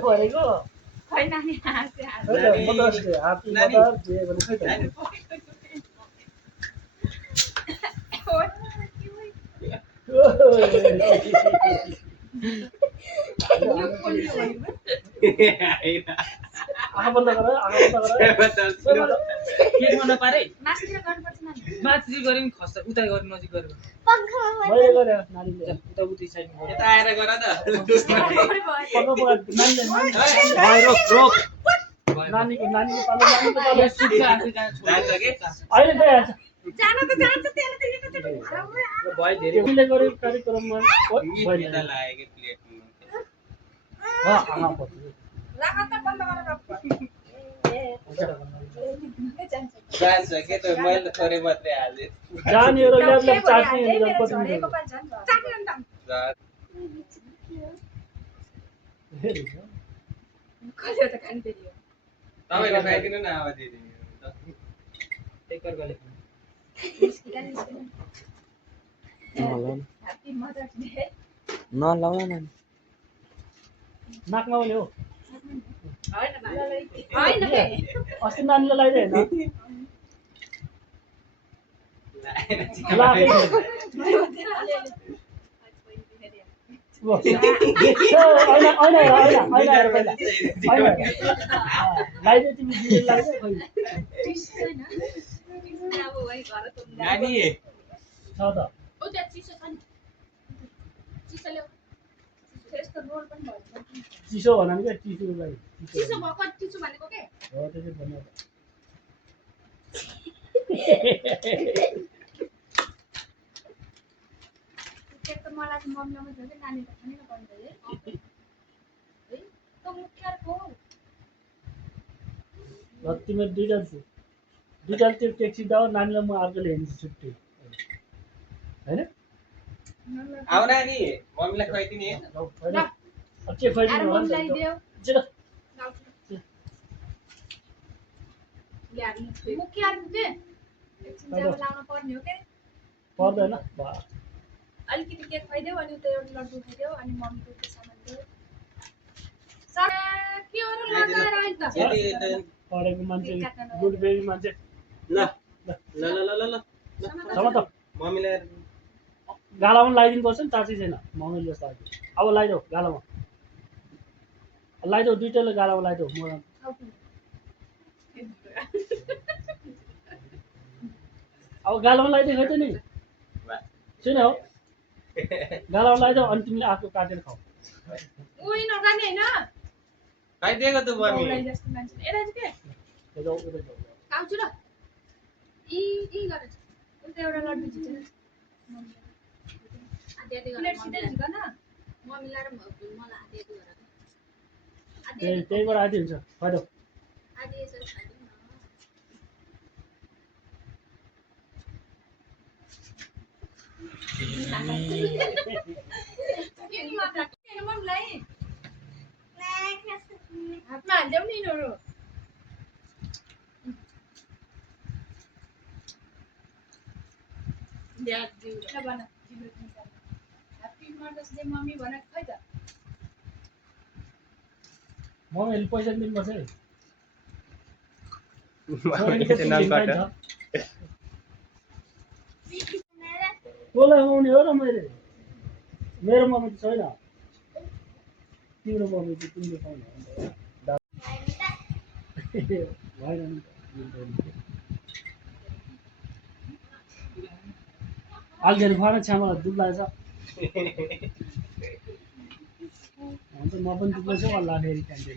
भनेको खै नानी हाँसे हाँसे Mother's Day happy Mother's Day भने खै त आँखा बन्द गर केक मन पारे मासुतिर गर्नुपर्छ नानी माथि गरे नि खस्छ उता गरे नजिक गरे मैले गरे नानीले उता उति साइड यता आएर गर त नानीको पालो सुक्छ आफै जान्छ जान्छ के अहिले गइहाल्छ जान त जान्छ त्यहाँ त लिनु त भयो धेरै तिमीले गरेको कार्यक्रममा यता लाग्यो के प्लेट आँखा पर्छ राख त बन्द गरेर जान्छ के त मैले थोरै मात्रै हाले जाने र ल्याबले चाट्ने झरेको पछि पानी झन् चाट्ने अन्त कसले त खानु फेरि तपाईले खाइदिनु न अब दिदी एक अर्काले निस्किँदा निस्किँदा ह्याप्पी मदर्स डे नलाउन न नाकमा पनि हो होइन होइन बे अस्ति नानीलाई लगाइदिए लगाइदिए तिमी दिदीले लगाइदिए खै नानी छ त ओ त्यहाँ चिसो छ नि चिसो ल्याऊ त्यस्तो रोल पनि भन्छ चिसो भन क्या चिसोलाई चिसो भएको चिसो भनेको के हो त्यसै भन्नु केक त मलाई चाहिँ मम्मीलाई मात्रै हो कि नानी त खानै नपर्ने है त मुख्य को तिमीहरू दुईजना त्यो केक सिधा नानीलाई म अर्कोले हेर्नु छुट्टी होइन आउ नानी मम्मीलाई खुवाइदिने के खुवाइदिनु मम्मीलाई देऊ मुख्य के एकछिन चाहिँ लाउन पर्ने हो के पर्दैन अलिकति केक खुवाइदेऊ अनि उता एउटा लड्डु खाइदेऊ अनि मम्मीको त्यो सामान देऊ के हो र लगाएर आइल त पढेको मान्छे गुड बेबी मान्छे ल ल ल ल ल ल सम त मम्मीलाई गालामा लगाइदिनु पर्छ नि चाची छैन मम्मीले जस्तो लाग्यो अब लगाइदेऊ गालामा लगाइदेऊ दुइटैले गालामा लगाइदेऊ म अब गालामा लगाइदियो खै त नि सुन हो गालामा लगाइदेऊ अनि तिमीले आफू काटेर खाऊ उही नगाने होइन खाइदिएको त मम्मी बाउलाई जस्तो मान्छे यता चाहिँ के आउँछु ल यी गरेछ उता एउटा लड्डु झिकेर प्लेट सिधै झिकन मम्मीलाई र मलाई आधी आधी गरेर त्यही भएर आदि हुन्छ खाइदेऊ आधी यसरी खाइदिउँ न मम्मीलाई हातमा हालिदेऊ नि यिनीहरू ह्याप्पी मदर्स डे मम्मी भनेको खै त मम्मीहरूले पैसा दिनुपर्छ है कसलाई खुवाउने हो र मैले मेरो मम्मी त छैन तिम्रो मम्मी त तिम्रो छैन भएन नि आलुहरू खुवाएर छ्यामा दुध लाग्छ हुन्छ म पनि दुध लाग्छु अल्लाह फेरि क्यान्टिन